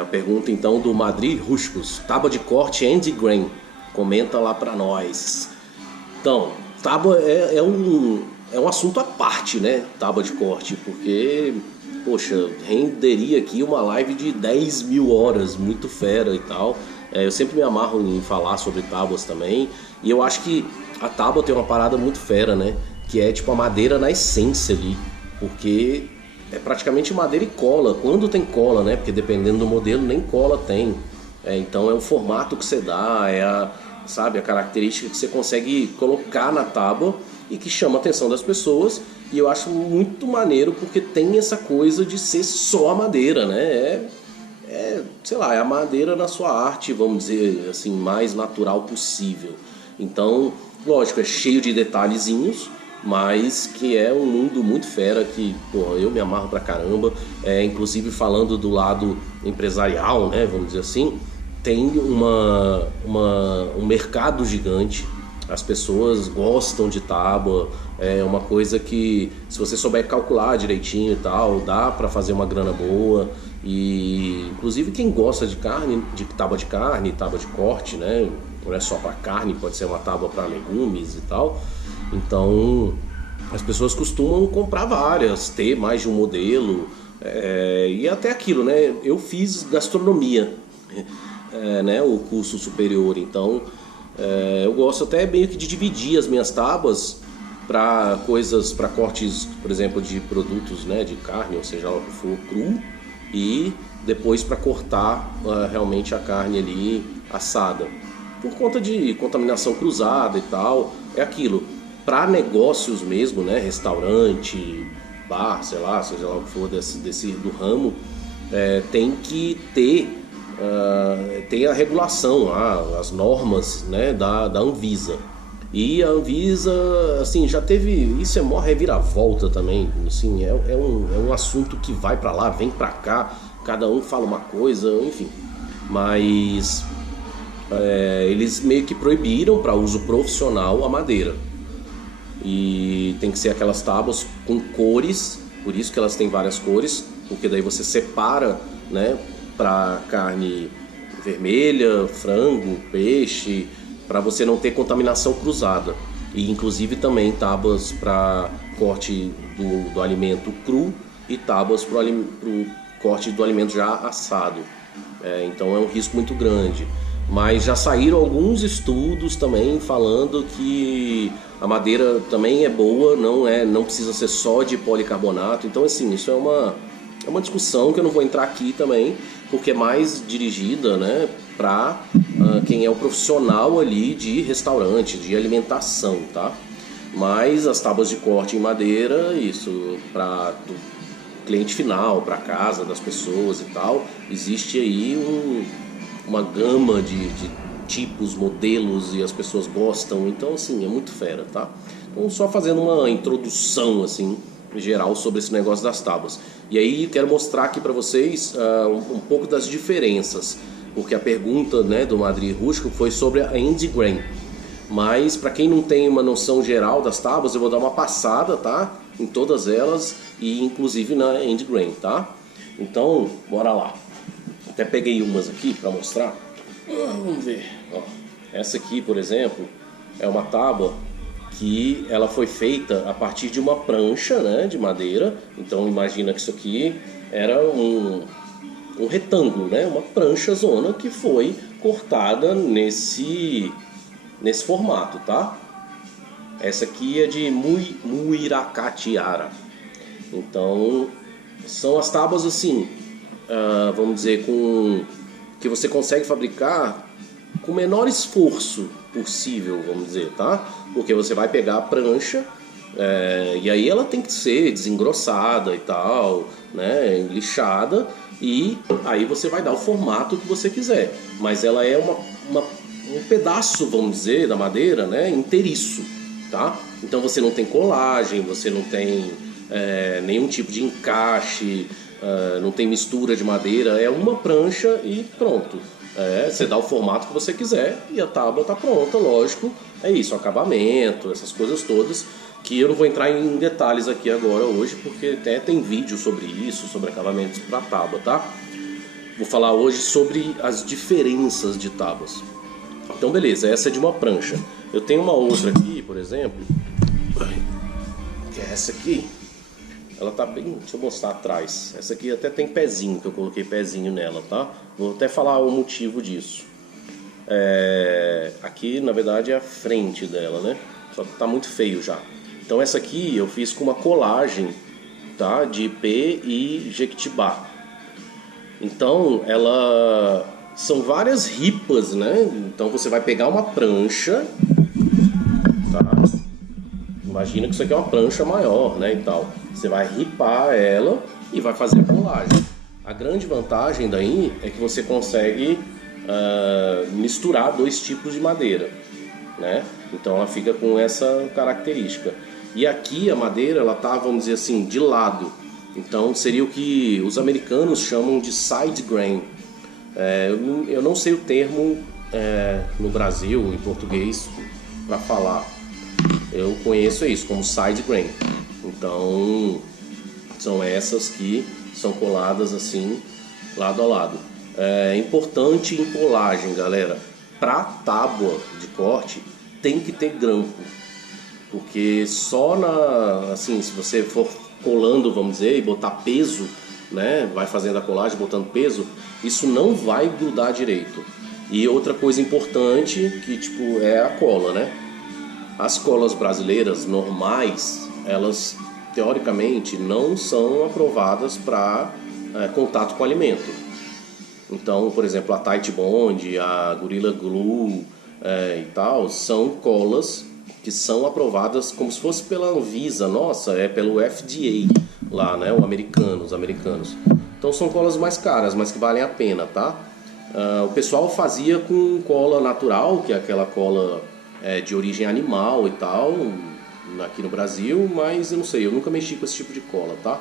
A pergunta então do Madrid Ruscos, tábua de corte Andy Grain, comenta lá pra nós. Então, tábua é um assunto à parte, né? Tábua de corte, porque, poxa, renderia aqui uma live de 10 mil horas, muito fera e tal. Eu sempre me amarro em falar sobre tábuas também. E eu acho que a tábua tem uma parada muito fera, né? Que é tipo a madeira na essência ali. Porque é praticamente madeira e cola. Quando tem cola, né? Porque dependendo do modelo, nem cola tem. Então é o formato que você dá, a característica que você consegue colocar na tábua e que chama a atenção das pessoas. E eu acho muito maneiro porque tem essa coisa de ser só a madeira, né? Sei lá, é a madeira na sua arte, vamos dizer assim, mais natural possível. Então, lógico, é cheio de detalhezinhos, mas que é um mundo muito fera que, porra, eu me amarro pra caramba. Inclusive falando do lado empresarial, né, vamos dizer assim, tem um mercado gigante. As pessoas gostam de tábua, é uma coisa que, se você souber calcular direitinho e tal, dá pra fazer uma grana boa. E inclusive quem gosta de carne, de tábua de carne, tábua de corte, né? Não é só para carne, pode ser uma tábua para legumes e tal. Então as pessoas costumam comprar várias, ter mais de um modelo, e até aquilo, né? Eu fiz gastronomia, né? O curso superior, então eu gosto até meio que de dividir as minhas tábuas para coisas, para cortes, por exemplo, de produtos, né? De carne, ou seja, o que for cru. E depois para cortar realmente a carne ali assada. Por conta de contaminação cruzada e tal, é aquilo. Para negócios mesmo, né, restaurante, bar, sei lá, seja lá o que for do ramo, tem que ter tem a regulação lá, as normas, né, da Anvisa. E a Anvisa, assim, já teve... Isso é mó reviravolta também, assim, é um assunto que vai pra lá, vem pra cá, cada um fala uma coisa, enfim. Mas eles meio que proibiram para uso profissional a madeira. E tem que ser aquelas tábuas com cores, por isso que elas têm várias cores, porque daí você separa, né, pra carne vermelha, frango, peixe... para você não ter contaminação cruzada. E inclusive também tábuas para corte do alimento cru e tábuas para o corte do alimento já assado. Então é um risco muito grande. Mas já saíram alguns estudos também falando que a madeira também é boa, não precisa ser só de policarbonato. Então assim, isso é uma discussão que eu não vou entrar aqui também, porque é mais dirigida, né, para quem é o profissional ali de restaurante, de alimentação, tá? Mas as tábuas de corte em madeira, isso para o cliente final, para casa das pessoas e tal, existe aí uma gama de tipos, modelos, e as pessoas gostam, então assim, é muito fera, tá? Então só fazendo uma introdução assim geral sobre esse negócio das tábuas. E aí quero mostrar aqui para vocês um pouco das diferenças, porque a pergunta, né, do Madrid Rusco foi sobre a Andy Grain. Mas para quem não tem uma noção geral das tábuas, eu vou dar uma passada, tá? Em todas elas e inclusive na Andy Grain, tá? Então, bora lá. Até peguei umas aqui para mostrar. Vamos ver. Ó, essa aqui, por exemplo, é uma tábua que ela foi feita a partir de uma prancha, né, de madeira. Então imagina que isso aqui era um retângulo, né, uma prancha zona que foi cortada nesse formato, tá? Essa aqui é de Muiracatiara. Então são as tábuas assim, vamos dizer, que você consegue fabricar com o menor esforço possível, vamos dizer, tá? Porque você vai pegar a prancha, e aí ela tem que ser desengrossada e tal, né, lixada, e aí você vai dar o formato que você quiser. Mas ela é um pedaço, vamos dizer, da madeira, né, inteiriço, tá? Então você não tem colagem, você não tem nenhum tipo de encaixe, não tem mistura de madeira, é uma prancha e pronto. Você dá o formato que você quiser e a tábua tá pronta, lógico. É isso, acabamento, essas coisas todas, que eu não vou entrar em detalhes aqui agora hoje, porque até tem vídeo sobre isso, sobre acabamentos para tábua, tá? Vou falar hoje sobre as diferenças de tábuas. Então beleza, essa é de uma prancha. Eu tenho uma outra aqui, por exemplo, que é essa aqui. Ela tá bem... Deixa eu mostrar atrás. Essa aqui até tem pezinho, que eu coloquei pezinho nela, tá? Vou até falar o motivo disso. Aqui, na verdade, é a frente dela, né? Só que tá muito feio já. Então essa aqui eu fiz com uma colagem, tá? De ipê e jequitibá. Então ela... São várias ripas, né? Então você vai pegar uma prancha, tá? Imagina que isso aqui é uma prancha maior, né, e tal. Você vai ripar ela e vai fazer a colagem. A grande vantagem daí é que você consegue misturar dois tipos de madeira, né? Então ela fica com essa característica. E aqui a madeira, ela tá, vamos dizer assim, de lado. Então seria o que os americanos chamam de side grain. Eu não sei o termo no Brasil, em português, para falar. Eu conheço isso como side grain. Então são essas que são coladas assim, lado a lado. É importante em colagem, galera. Para tábua de corte tem que ter grampo, porque só assim, se você for colando, vamos dizer, e botar peso, né, vai fazendo a colagem, botando peso, isso não vai grudar direito. E outra coisa importante que tipo é a cola, né? As colas brasileiras normais, elas teoricamente não são aprovadas para contato com alimento. Então, por exemplo, a Titebond, a Gorilla Glue e tal, são colas que são aprovadas como se fosse pela Anvisa, nossa, pelo FDA lá, né, os americanos. Então são colas mais caras, mas que valem a pena, tá? O pessoal fazia com cola natural, que é aquela cola de origem animal e tal, aqui no Brasil, mas eu não sei, eu nunca mexi com esse tipo de cola, tá?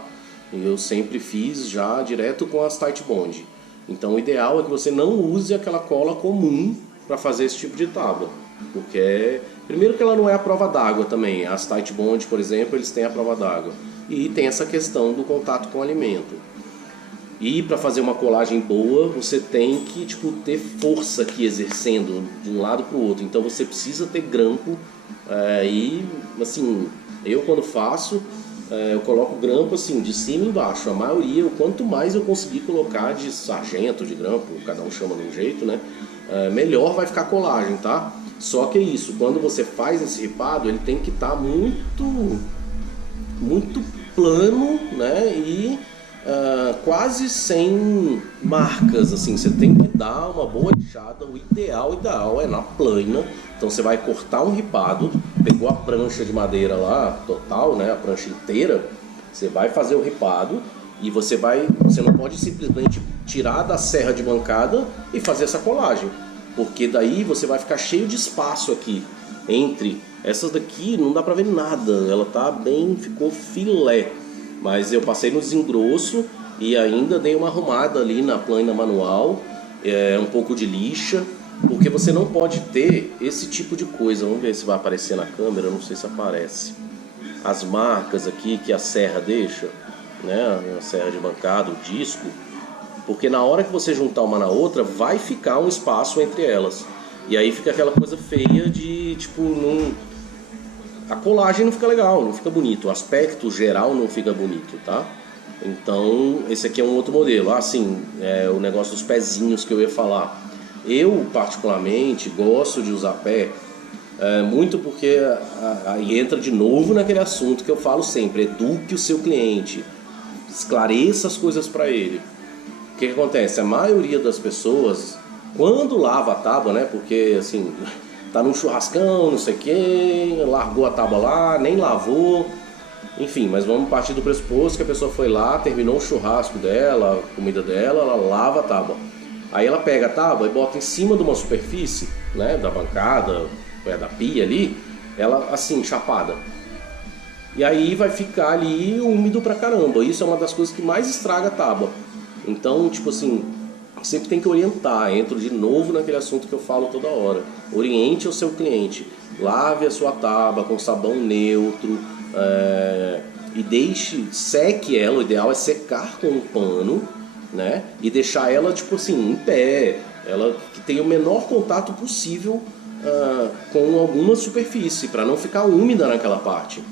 Eu sempre fiz já direto com as Titebond. Então o ideal é que você não use aquela cola comum para fazer esse tipo de tábua, porque primeiro que ela não é a prova d'água também. As Titebond, por exemplo, eles têm a prova d'água e tem essa questão do contato com o alimento. E para fazer uma colagem boa, você tem que tipo ter força aqui exercendo de um lado para o outro. Então você precisa ter grampo e assim, eu quando faço eu coloco grampo assim de cima e embaixo. A maioria, o quanto mais eu conseguir colocar de sargento, de grampo, cada um chama de um jeito, né? Melhor vai ficar a colagem, tá? Só que é isso, quando você faz esse ripado, ele tem que estar muito plano, né? E quase sem marcas, assim. Você tem que dar uma boa lixada. O ideal é na plana. Então você vai cortar um ripado, pegou a prancha de madeira lá, total, né? A prancha inteira. Você vai fazer o ripado e você não pode simplesmente tirar da serra de bancada e fazer essa colagem, porque daí você vai ficar cheio de espaço aqui entre essas daqui, não dá pra ver nada, ela tá bem, ficou filé, mas eu passei no desengrosso e ainda dei uma arrumada ali na plana manual, um pouco de lixa, porque você não pode ter esse tipo de coisa. Vamos ver se vai aparecer na câmera, não sei se aparece as marcas aqui que a serra deixa, né, a serra de bancada, o disco, porque na hora que você juntar uma na outra vai ficar um espaço entre elas e aí fica aquela coisa feia de tipo a colagem não fica legal, não fica bonito, o aspecto geral não fica bonito, tá? Então esse aqui é um outro modelo. Assim, o negócio dos pezinhos que eu ia falar, eu particularmente gosto de usar pé, muito porque aí entra de novo naquele assunto que eu falo sempre: eduque o seu cliente, esclareça as coisas para ele. O que acontece? A maioria das pessoas, quando lava a tábua, né? Porque assim, tá num churrascão, não sei o que, largou a tábua lá, nem lavou, enfim, mas vamos partir do pressuposto que a pessoa foi lá, terminou o churrasco dela, a comida dela, ela lava a tábua. Aí ela pega a tábua e bota em cima de uma superfície, né? Da bancada, da pia ali, ela assim, chapada. E aí vai ficar ali úmido pra caramba. Isso é uma das coisas que mais estraga a tábua. Então, tipo assim, sempre tem que orientar. Entro de novo naquele assunto que eu falo toda hora. Oriente o seu cliente. Lave a sua tábua com sabão neutro e seque ela. O ideal é secar com um pano, né? E deixar ela, tipo assim, em pé, ela que tenha o menor contato possível com alguma superfície, para não ficar úmida naquela parte.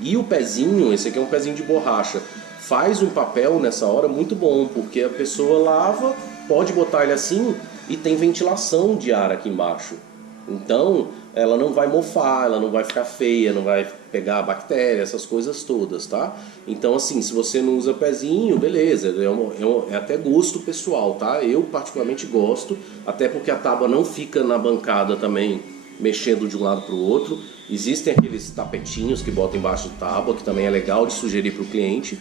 E o pezinho, esse aqui é um pezinho de borracha, faz um papel nessa hora muito bom, porque a pessoa lava, pode botar ele assim e tem ventilação de ar aqui embaixo. Então ela não vai mofar, ela não vai ficar feia, não vai pegar bactéria, essas coisas todas, tá? Então assim, se você não usa pezinho, beleza, é até gosto pessoal, tá? Eu particularmente gosto, até porque a tábua não fica na bancada também mexendo de um lado para o outro. Existem aqueles tapetinhos que botam embaixo da tábua, que também é legal de sugerir para o cliente,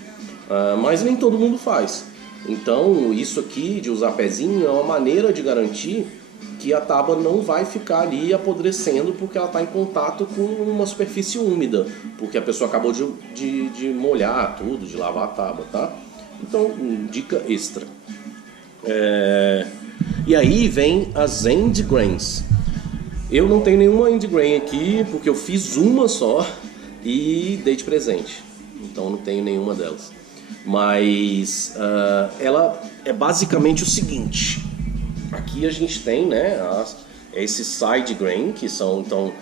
mas nem todo mundo faz. Então isso aqui de usar pezinho é uma maneira de garantir que a tábua não vai ficar ali apodrecendo porque ela está em contato com uma superfície úmida, porque a pessoa acabou de molhar tudo, de lavar a tábua, tá? Então, dica extra. E aí vem as end grains. Eu não tenho nenhuma end grain aqui porque eu fiz uma só e dei de presente, então não tenho nenhuma delas. Mas ela é basicamente o seguinte. Aqui a gente tem, né, esse side grain, que são, então,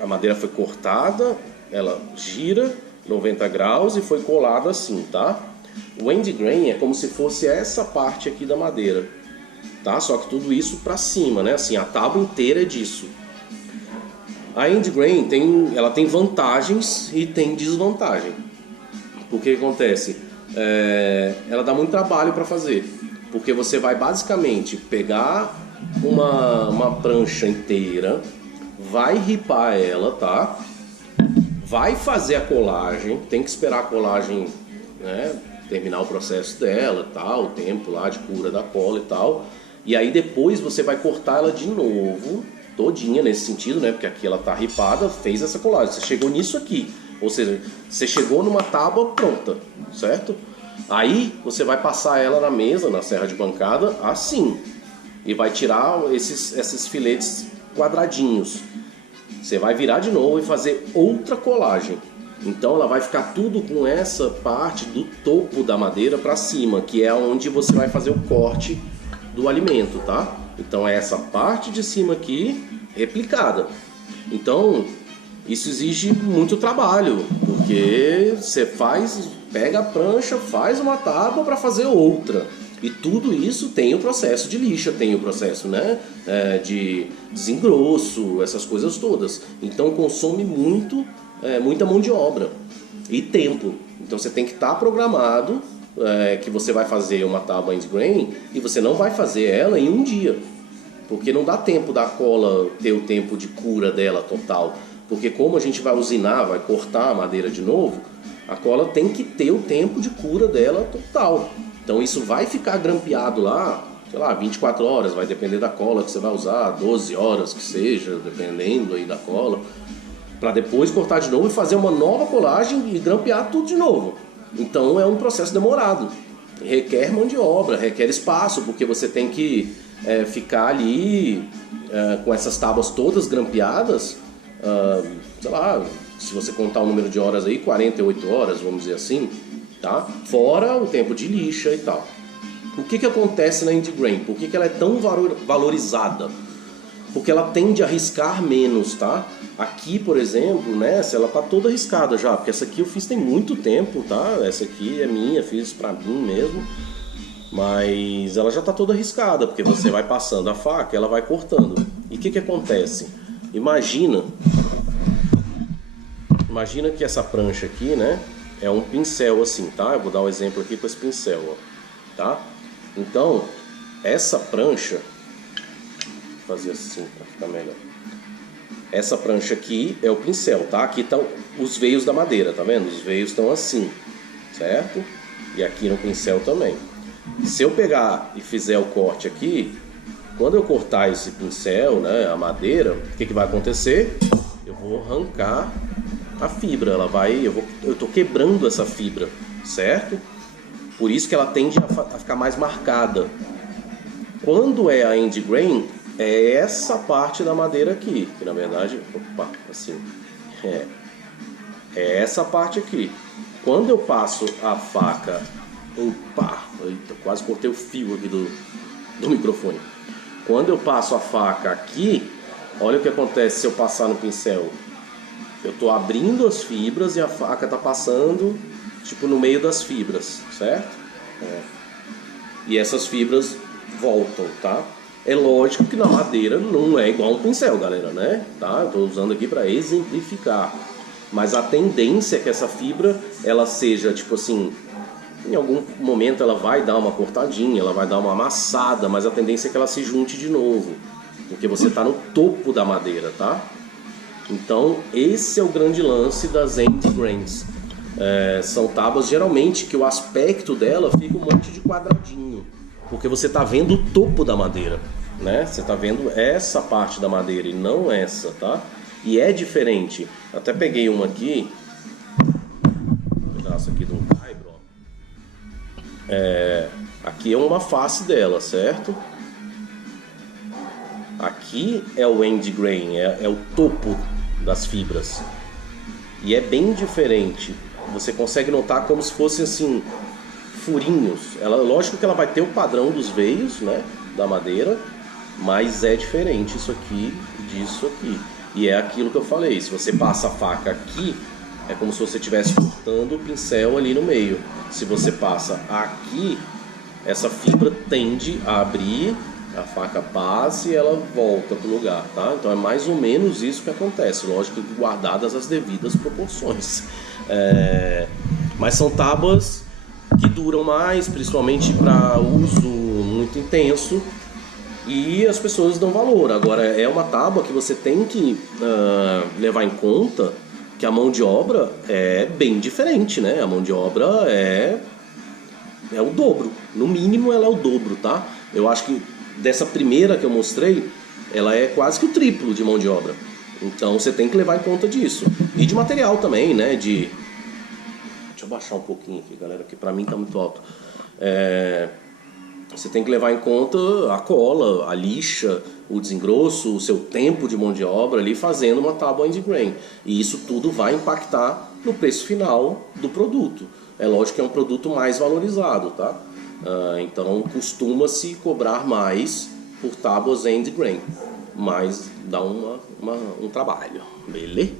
a madeira foi cortada, ela gira 90 graus e foi colada assim, tá? O end grain é como se fosse essa parte aqui da madeira, tá? Só que tudo isso para cima, né? Assim, a tábua inteira é disso. A end grain ela tem vantagens e tem desvantagem. Porque o que acontece? Ela dá muito trabalho para fazer. Porque você vai basicamente pegar uma prancha inteira, vai ripar ela, tá? Vai fazer a colagem, tem que esperar a colagem, né, terminar o processo dela, tal, o tempo lá de cura da cola e tal. E aí depois você vai cortar ela de novo, todinha nesse sentido, né? Porque aqui ela tá ripada, fez essa colagem. Você chegou nisso aqui, ou seja, você chegou numa tábua pronta, certo? Aí você vai passar ela na mesa, na serra de bancada, assim, e vai tirar esses filetes quadradinhos. Você vai virar de novo e fazer outra colagem. Então ela vai ficar tudo com essa parte do topo da madeira para cima, que é onde você vai fazer o corte do alimento, tá? Então é essa parte de cima aqui replicada. Então isso exige muito trabalho, porque você pega a prancha, faz uma tábua para fazer outra. E tudo isso tem o processo de lixa, tem o processo, né, de desengrosso, essas coisas todas. Então consome muita mão de obra e tempo. Então você tem que estar programado que você vai fazer uma tábua end grain e você não vai fazer ela em um dia. Porque não dá tempo da cola ter o tempo de cura dela total. Porque como a gente vai usinar, vai cortar a madeira de novo, a cola tem que ter o tempo de cura dela total. Então isso vai ficar grampeado lá, sei lá, 24 horas, vai depender da cola que você vai usar, 12 horas que seja, dependendo aí da cola, para depois cortar de novo e fazer uma nova colagem e grampear tudo de novo. Então é um processo demorado, requer mão de obra, requer espaço, porque você tem que ficar ali com essas tábuas todas grampeadas, sei lá, se você contar o número de horas aí, 48 horas, vamos dizer assim, tá? Fora o tempo de lixa e tal. O que acontece na end grain? Por que ela é tão valorizada? Porque ela tende a riscar menos, tá? Aqui, por exemplo, nessa, ela tá toda riscada já, porque essa aqui eu fiz tem muito tempo, tá? Essa aqui é minha, fiz pra mim mesmo. Mas ela já tá toda riscada, porque você vai passando a faca, ela vai cortando. E o que acontece? Imagina que essa prancha aqui, né, é um pincel assim, tá? Eu vou dar um exemplo aqui com esse pincel, ó, tá? Então, essa prancha, vou fazer assim para ficar melhor. Essa prancha aqui é o pincel, tá? Aqui estão os veios da madeira, tá vendo? Os veios estão assim, certo? E aqui no pincel também. Se eu pegar e fizer o corte aqui, quando eu cortar esse pincel, né, a madeira, o que vai acontecer? Eu vou arrancar a fibra, eu tô quebrando essa fibra, certo? Por isso que ela tende a ficar mais marcada. Quando é a end grain, é essa parte da madeira aqui, que na verdade, assim, é essa parte aqui. Quando eu passo a faca Opa! Eita, quase cortei o fio aqui do microfone. Quando eu passo a faca aqui, olha o que acontece se eu passar no pincel. Eu estou abrindo as fibras e a faca está passando tipo no meio das fibras, certo? E essas fibras voltam, tá? É lógico que na madeira não é igual um pincel, galera, né? Tá? Eu estou usando aqui para exemplificar. Mas a tendência é que essa fibra, ela seja tipo assim, em algum momento ela vai dar uma cortadinha, ela vai dar uma amassada, mas a tendência é que ela se junte de novo, porque você está no topo da madeira, tá? Então esse é o grande lance das end grains. São tábuas geralmente que o aspecto dela fica um monte de quadradinho, porque você está vendo o topo da madeira, né? Você está vendo essa parte da madeira e não essa, tá? E é diferente. Até peguei uma aqui, um pedaço aqui de um caibro, ó. Aqui é uma face dela, certo? Aqui é o end grain, é o topo das fibras. E é bem diferente. Você consegue notar como se fosse assim, furinhos. Lógico que ela vai ter o padrão dos veios, né, da madeira, mas é diferente isso aqui disso aqui. E é aquilo que eu falei, se você passa a faca aqui, é como se você estivesse cortando o pincel ali no meio. Se você passa aqui, essa fibra tende a abrir, a faca passa e ela volta para o lugar, tá? Então é mais ou menos isso que acontece, lógico que guardadas as devidas proporções. Mas são tábuas que duram mais, principalmente para uso muito intenso, e as pessoas dão valor. Agora é uma tábua que você tem que levar em conta que a mão de obra é bem diferente, né? A mão de obra é o dobro, no mínimo ela é o dobro, tá? Eu acho que dessa primeira que eu mostrei, ela é quase que o triplo de mão de obra. Então você tem que levar em conta disso. E de material também, né? Deixa eu baixar um pouquinho aqui, galera, que pra mim tá muito alto. Você tem que levar em conta a cola, a lixa, o desengrosso, o seu tempo de mão de obra ali fazendo uma tábua end grain. E isso tudo vai impactar no preço final do produto. É lógico que é um produto mais valorizado, tá? Então costuma-se cobrar mais por tábuas end grain, mas dá um trabalho, beleza?